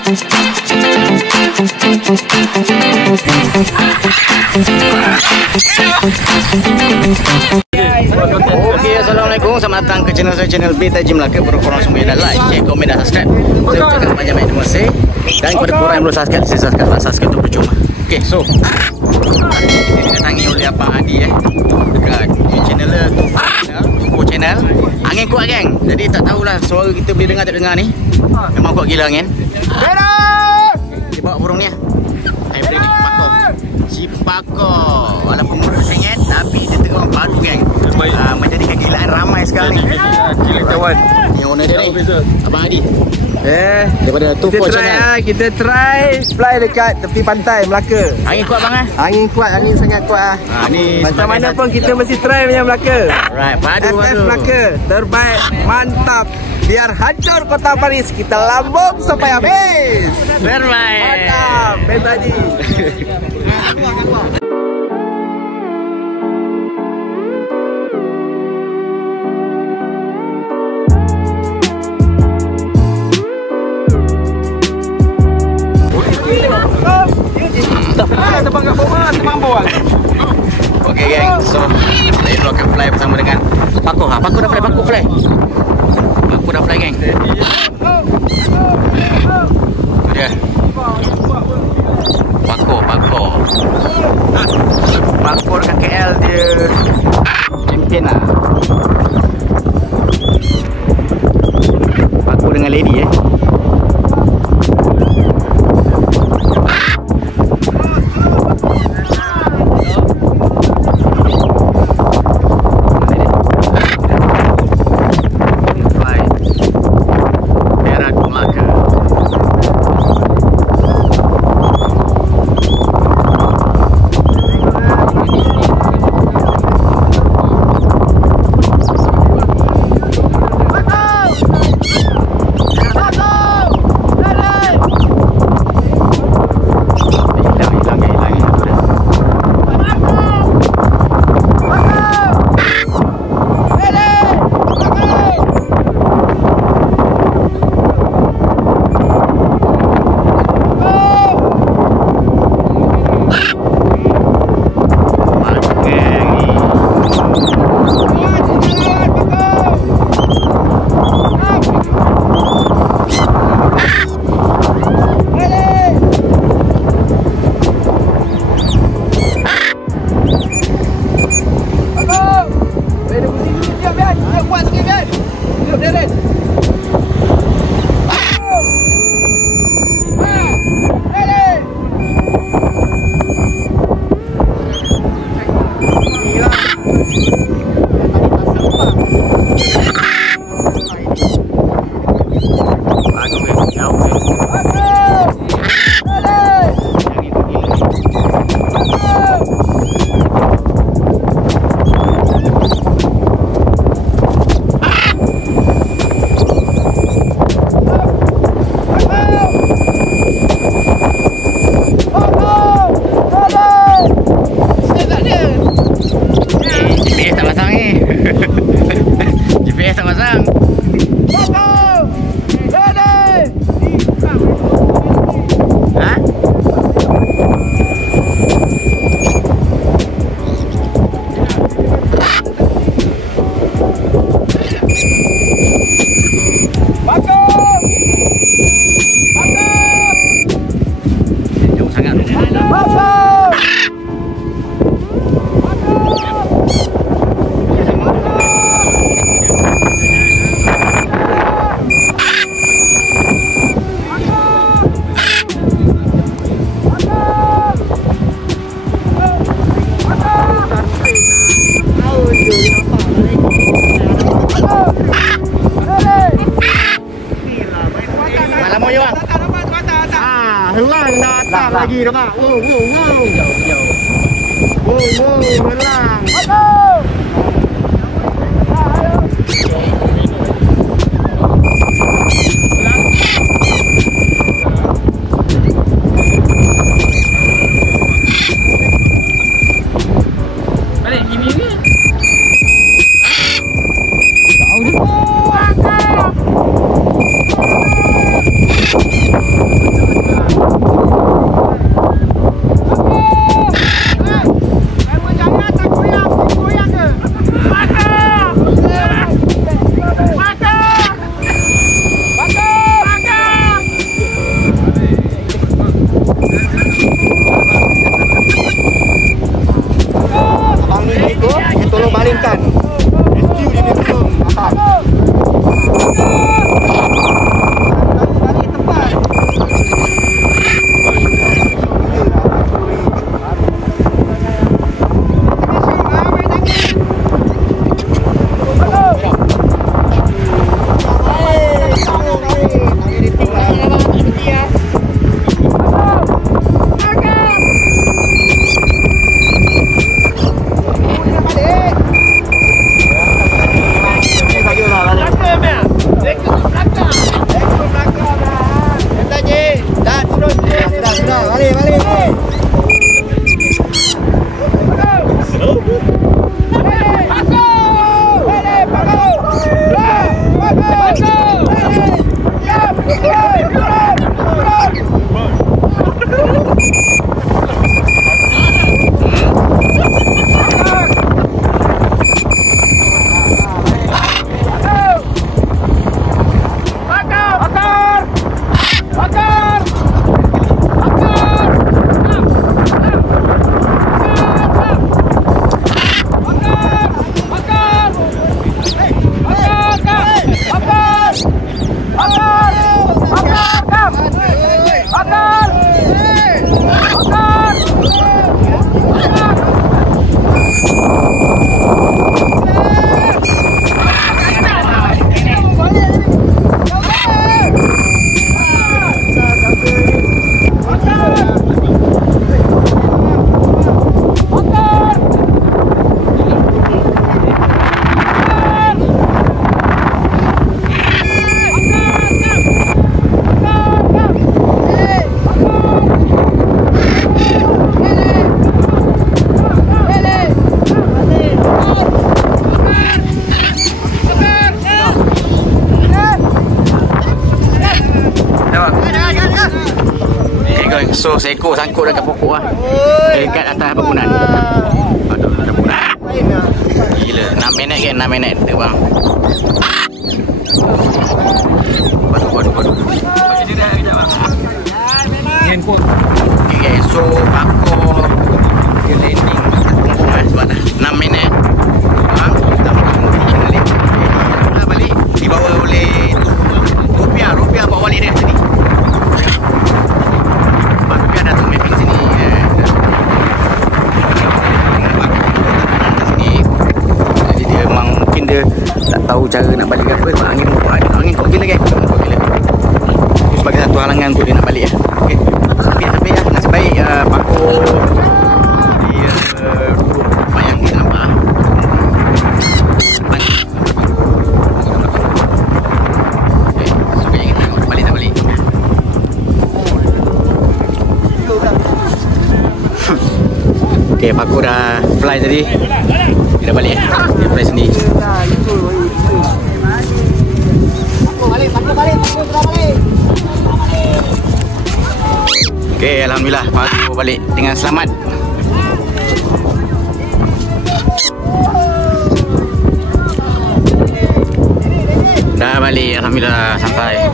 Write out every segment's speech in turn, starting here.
Okey, assalamualaikum. Selamat datang ke channel saya, channel Beta Haji Melaka. Kepada korang semua yang dah like, share, komen dan subscribe, saya ucapkan banyak-banyak terima kasih. Dan kepada korang yang belum subscribe, saya subscribe lah. Subscribe tu percuma. Okey, so hari ini kita didatangi oleh Abang Adi dekat channel Tupo channel. Angin kuat geng. Jadi tak tahulah suara kita boleh dengar tak dengar ni. Memang kuat gila angin. Dia bawa burung ni hybrid Cipako. Walaupun mulut sengit tapi dia tengok padu geng. Menjadi kegilaan ramai sekarang ni. Gila kawan. Ni owner dia ni, Abang Adi. Daripada Tupo channel. Kita try fly dekat tepi pantai Melaka. Angin kuat bang Angin kuat, angin sangat kuat ni macam mana pun kita mesti try punya Melaka. Alright, padu FF Melaka terbaik, mantap. Biar hancur kota Paris, kita lambung sampai habis. Terbaik. Mantap, Beta Haji. Terbang kat bawah, terbang bawah. Okey geng, so saya dulu akan fly bersama dengan Paku. Paku dah fly, Paku fly. Paku dah fly geng. Itu dia. Paku. Paku dekat KL dia champion lah. Paku dengan lady Helang dah atas lagi dah kak. Helang. Balik gini ni. Tahu ni. So seekor sangkut dekat pokok lah. Dekat atas bangunan. Aduh, ada budak. Gila, 6 minit kan, 6 minit terbang. Waduh. Macam dia kejap bang. Okay, so aku ke landing sebab dah 6 minit. Bang, kita balik. Kita balik dibawa oleh Rupiah bawa balik dia tadi. Rupiah dah tu mapping sini. Jadi dia memang mungkin dia tak tahu cara nak balik ke apa. Sebab angin kok gila kan. Sebagai satu halangan untuk dia nak balik ya. Okey. Sampai ya. Nasib baik pakur dia bayang kita nampak. Supaya kita tengok balik tak balik. Okey, pakur dah fly tadi. Dia dah balik. Dia fly sendiri. Pakur balik. Okey, alhamdulillah pakur balik dengan selamat. Dah balik, alhamdulillah sampai.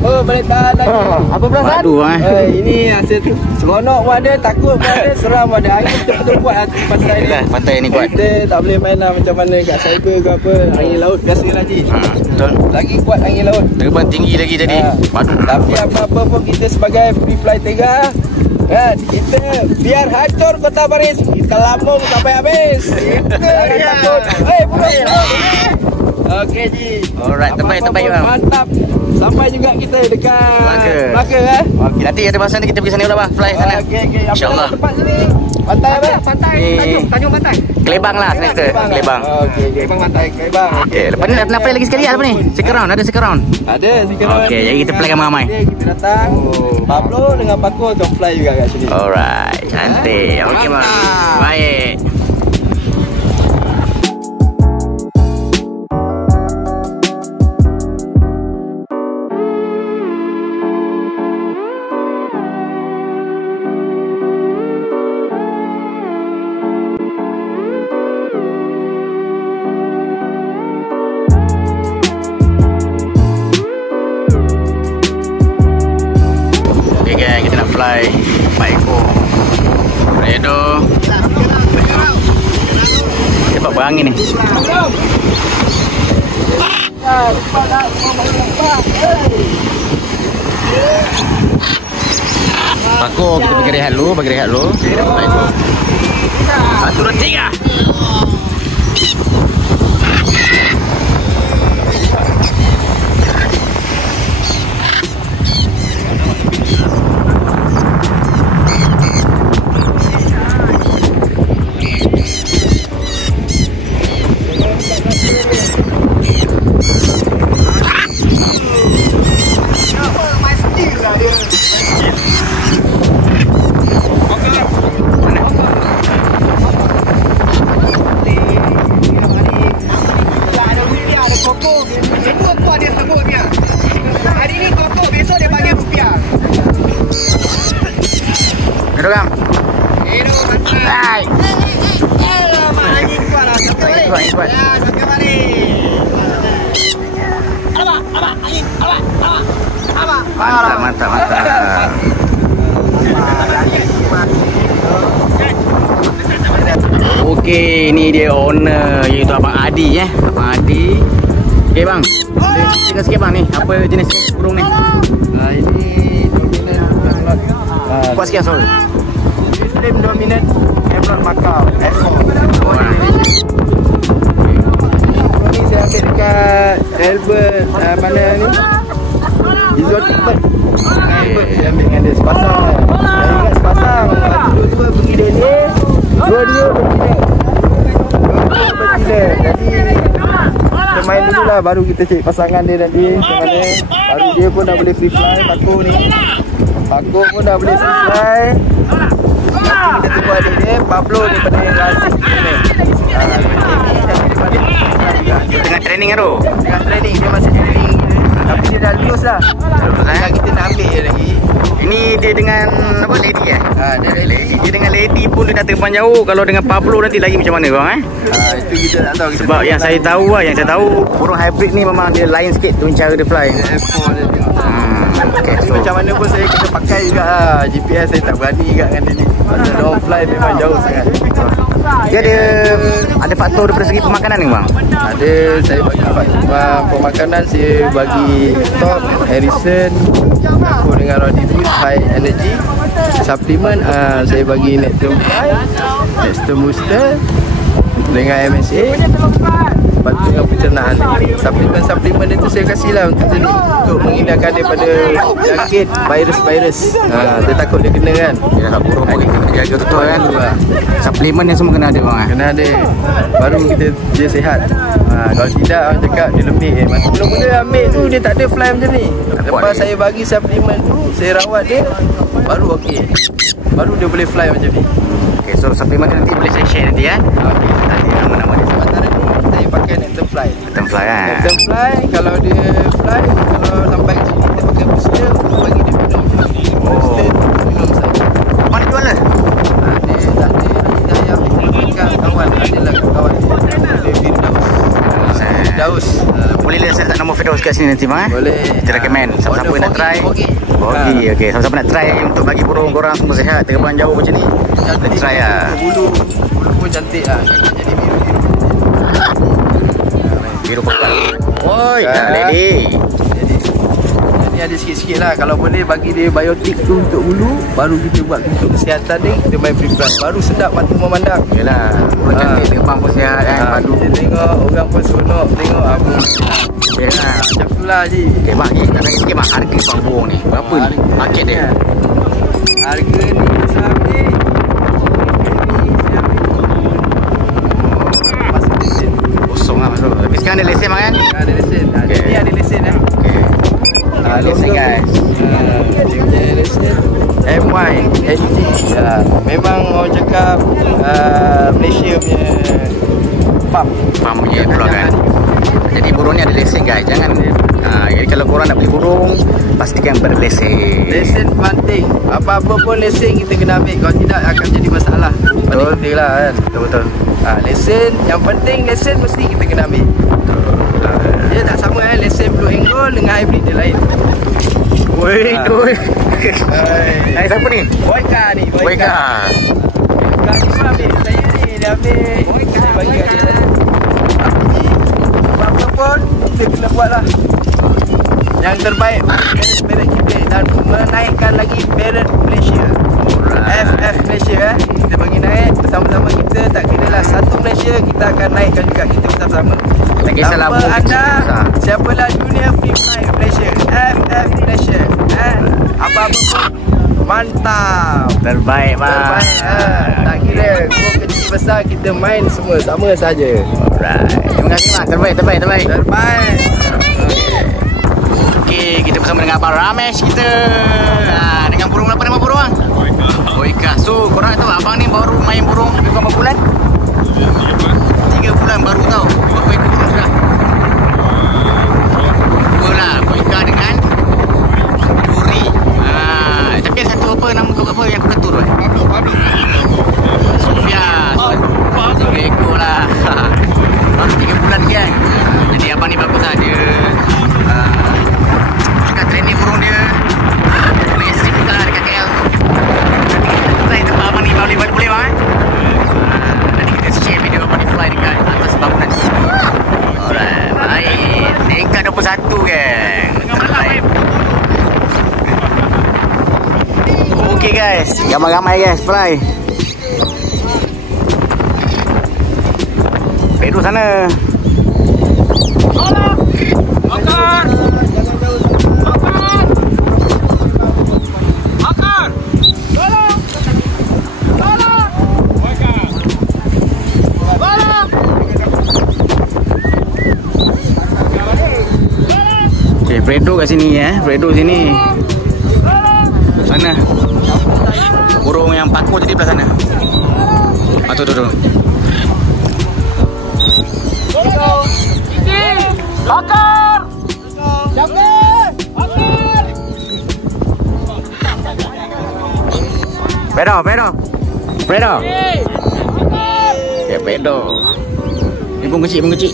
Oh, boleh tahan lagi. Apa perasaan? Waduh Ini hasil seronok pun ada, takut pun ada, seram pun ada. Angin betul-betul kuat hati pantai ni. Pantai ni kuat. Kita tak boleh main lah macam mana kat cyber ke apa. Angin laut biasa lagi. Betul. Lagi kuat angin laut. Terbang tinggi lagi tadi. Waduh. Tapi apa-apa pun kita sebagai free fly Tega kan, kita biar hancur Kota Baris, kita lambung sampai habis. Jangan takut. Burung. Okey Ji. Alright, terbaik bang. Mantap. Sampai juga kita dekat Melaka Okey, nanti ada masa ni kita pergi sana pula bang. Fly sana. Okey. InsyaAllah. Tempat sini pantai apa? Pantai Tanjung Pantai. Kelebang lah sana kita. Kelebang. Okey, Kelebang pantai, Kelebang. Okey, lepas ni nak play lagi sekali apa ni? Second round, ada second round. Ada second round. Okey, jadi kita play ramai-ramai. Kita datang. Pablo dengan Paku akan fly juga kat sini. Alright, cantik. Okey bang. Baik. Kita nak fly 4 ekor Redo. Cepat berangin ni. Pakur kita bagi rehat dulu. 4 ekor. 1, 2, 3. Kam. Hai. Angin kuat lah. Angin kuat. Ya, sampai balik. Alamak, angin. Alamak. Mantap. Okey, ni dia owner iaitu Abang Adi Abang Adi. Okey bang. Cerita sikit bang ni, apa jenis burung ni? Ini dominant kuat sikit sorry. Muslim dominant Emerald Macau S4. Ni saya ambil dekat Albert mana ni? Exotic Bird. Albert saya ambil dengan dia sepasang. Saya ingat sepasang. Dua pergi dia. Dua dia betina. Jadi kita main dulu lah, baru kita cek pasangan dia nanti macam mana. Baru dia pun dah boleh free fly. Paku pun dah boleh free fly. Nanti Pablo daripada yang Razik ni. Tengah training kan tu? Tengah training, dia masih training. Tapi dia dah lulus dah. Tinggal kita nak ambil je lagi. Ini dia dengan apa, lady Dia lady. Dia dengan lady pun dia dah terbang jauh. Kalau dengan Pablo nanti lagi macam mana bang Itu kita tak tahu. Sebab yang saya tahu burung hybrid ni memang dia lain sikit tu cara dia fly. F4 dia tengok. Okay, so Macam mana pun saya kena pakai juga GPS saya tak berani juga dengan dia ni. Pasal dia fly memang jauh sangat. dia ada faktor daripada segi pemakanan ni bang? Ada, saya bagi pemakanan, saya bagi top, Harrison, aku dengan Roddy Food, high energy. Suplemen, saya bagi Nectar Booster dengan MSA. Lepas tu dengan pencernaan. Suplemen itu saya kasih lah untuk menghindarkan daripada jangkit virus-virus. Dia takut dia kena kan. Dia dah burung pun kena jaga betul kan. Suplemen yang semua kena ada bang Kena ada. Baru dia sihat. Kalau tidak orang cakap dia lembik. Masa mula-mula ambil tu dia tak ada fly macam ni. Lepas saya bagi suplemen tu, saya rawat dia, baru okey. Baru dia boleh fly macam ni. Okay, so suplemen nanti boleh saya share nanti ya. Okey. Nanti nama-nama dia. Sementara ni saya pakai Nectar Fly. Nectar Fly kan. Nectar Fly, kalau dia fly, kalau sampai ke sini kita pakai booster untuk bagi dia minum. Booster untuk minum saja. Mana jual lah? Ada saya dekat kawan, adalah kawan dia Firdaus. Boleh lah saya letak nombor Firdaus kat sini nanti bang Boleh. Kita recommend siapa-siapa nak try. Okey, siapa-siapa nak try untuk bagi burung korang semua sihat terbang jauh macam ni, kita try lah. Bulu pun cantik lah. Jadi biru pekal. Oi, lady. Jadi ada sikit-sikit lah. Kalau boleh bagi dia biotik tu untuk bulu, baru kita buat untuk kesihatan dia, kita main pre-flight. Baru sedap mata memandang. Yelah, burung cantik terbang pun sihat kan. Padu. Kita tengok orang pun seronok tengok apa. Yelah. Macam tu lah Haji. Okay bang, nak tanya sikit bang, harga bang burung ni berapa ni market dia? Harga ni saya ambil masuk lesen. Kosong lah masuk. Tapi sekarang ada lesen bang kan? Ada lesen. Ni ada lesen lah. Lesen guys. Dia punya lesen MY NG. Memang orang cakap Malaysia punya farm punya pula kan. Jadi burung ni ada lesen guys. Jangan jadi kalau korang nak beli burung, pastikan berlesen. Lesen penting. Apa-apa pun lesen kita kena ambil. Kalau tidak akan jadi masalah. Betul lah kan. Betul. Lesen yang penting, lesen mesti kita kena ambil. Dia tak sama lesen Blue Angle dengan hybrid dia lain. Woi, tu. Hai, siapa ni? Boyka ni. Boyka. Boyka ni pun ambil saya ni. Dia ambil Boyka, saya bagi kat dia. Apa pun kita kena buat lah. Yang terbaik parent kita dan menaikkan lagi parent Malaysia. FF Malaysia kita bagi naik bersama-sama kita. Tak kira lah satu Malaysia, kita akan naikkan juga kita bersama-sama. Tak kisahlah nama anda siapalah Junior Free Fly Malaysia, FF Malaysia. Apa-apa pun mantap. Terbaik bang. Terbaik. Tak kira kau kecil besar, kita main semua sama saja. Alright. Terima kasih bang. Terbaik. Terbaik. Okey, kita bersama dengan Abang Ramesh kita. Dengan burung apa nama burung bang? Boyka. So, korang tahu abang ni baru main burung berapa bulan? 3 bulan baru tahu. Berapa ekor burung sudah? 2 lah. Boyka dengan Duri. Tapi ada satu apa nama kau apa yang kau ketur tu? Pablo. Sofia. 3 ekor lah. Baru 3 bulan lagi kan. Jadi abang ni bagus lah dia. Dekat training burung dia. Boleh stream juga lah dekat KL tu. Saya tempat abang ni boleh bang. Nanti kita share video abang ni fly dekat atas bangunan. Alright, baik. Dekat 21 geng. Terbaik. Okay guys, ramai-ramai guys fly. Pedro sana. Makan. Okay, Fredo kat sini Fredo sini. Sana. Burung yang paku tadi belah sana. Tu. Bakar! Jangan! Bakar! Pedo. Ya, pedo. Ini pun kecil.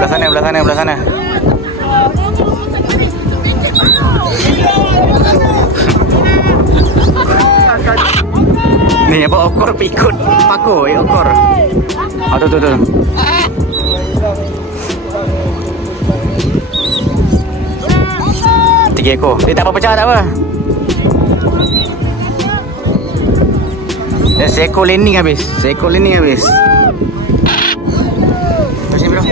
Belah sana. Nih apa okor pikut pako okor. Tu. 3 ekor. Dia tak apa pecah tak apa. Seekor landing habis. Terus ni bro.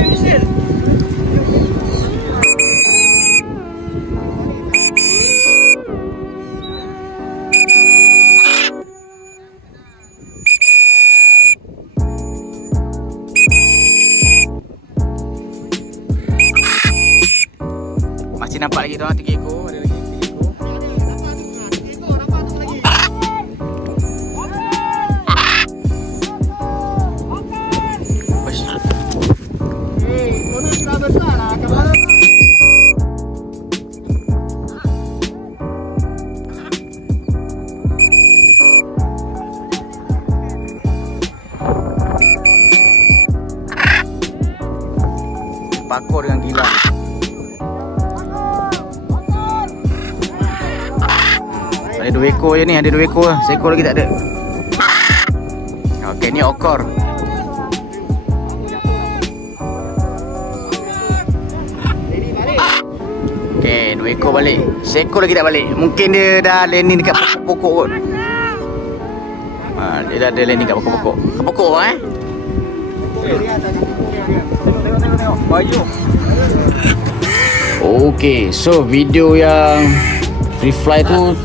Masih nampak lagi tu 3 ekor. Ada lagi 3 ekor. Bakor dengan gila. Ada 2 ekor je ni, ada 2 ekor. Seekor lagi tak ada. Okey, ni okor. Okey, 2 ekor balik. Seekor lagi tak balik. Mungkin dia dah landing dekat pokok-pokok kot. Dia dah ada landing kat pokok-pokok. Pokok bang Tengok. Baju. Okey, so video yang free fly tu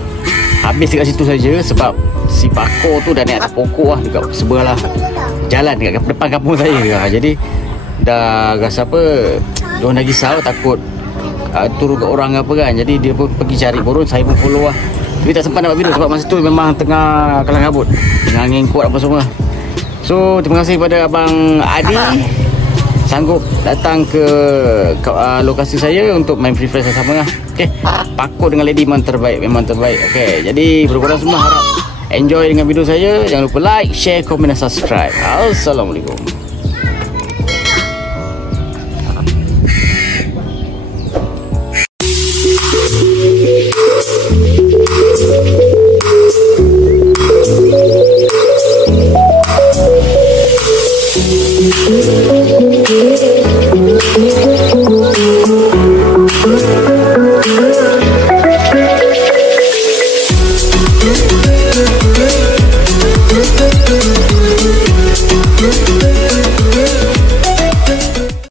habis dekat situ saja sebab si pakor tu dah naik atas pokok lah dekat sebelah jalan dekat depan kampung saya. Jadi dah rasa apa, diorang dah risau takut turun ke orang apa kan. Jadi dia pun pergi cari burung, saya pun follow lah. Tapi tak sempat dapat video sebab masa tu memang tengah kelang kabut, tengah angin kuat apa semua. So terima kasih kepada Abang Adi sanggup datang ke lokasi saya untuk main free fire sama-sama lah. Okay, pakor dengan lady memang terbaik. Okay, jadi korang semua harap enjoy dengan video saya. Jangan lupa like, share, komen dan subscribe. Assalamualaikum.